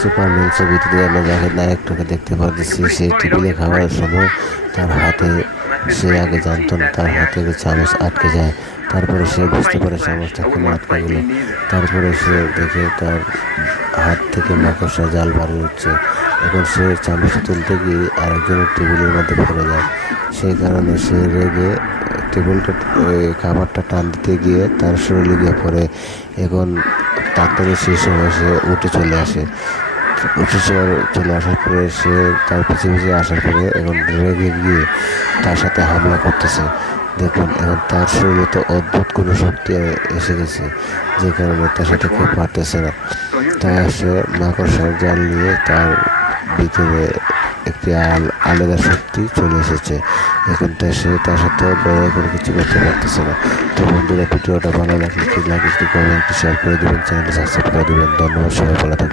Superman ছবিটিতে আমরা যাকে নায়কটাকে দেখতে পাচ্ছি সে টেবিলে খাওয়ার সময় তার হাতে সে আগে জানতো না, তার হাতে চামচ আটকে যায়, তারপরে সে বুঝতে পারে চামচটা কেন আটকে গেল। তারপরে সে দেখে তার হাত থেকে মাকড়সা জাল বাড়ি উঠছে এখন সে চামচ তুলতে গিয়ে আরেকজনের টেবিলের মধ্যে পড়ে যায়। সেই কারণে সে রেগে টেবিলটা খাবারটা টান দিতে গিয়ে তার শরীরে গিয়ে পড়ে। এখন ডাক্তারের শেষ হয়ে সে উঠে চলে আসে। উঠে চলে আসার পরে সে তার পিছিয়ে পিছিয়ে আসার পরে এখন রেগে গিয়ে তার সাথে হামলা করতেছে। দেখুন, এখন তার শরীরে তো অদ্ভুত কোনো শক্তি এসে গেছে, যে কারণে তার সাথে কেউ পারতেছে না। তাই সে মাকড়সার জাল নিয়ে তার ভিতরে একটি আল আলাদা শক্তি চলে এসেছে। এখন তার সে তার সাথে বড় করে কিছু করতে পারতেছে না। তো বন্ধুরা, ভিডিওটা ভালো লাগলে কি লাগে একটু কমেন্ট শেয়ার করে দেবেন চ্যানেলটা সাবস্ক্রাইব করে দেবেন। ধন্যবাদ, সবাই ভালো থাকবেন।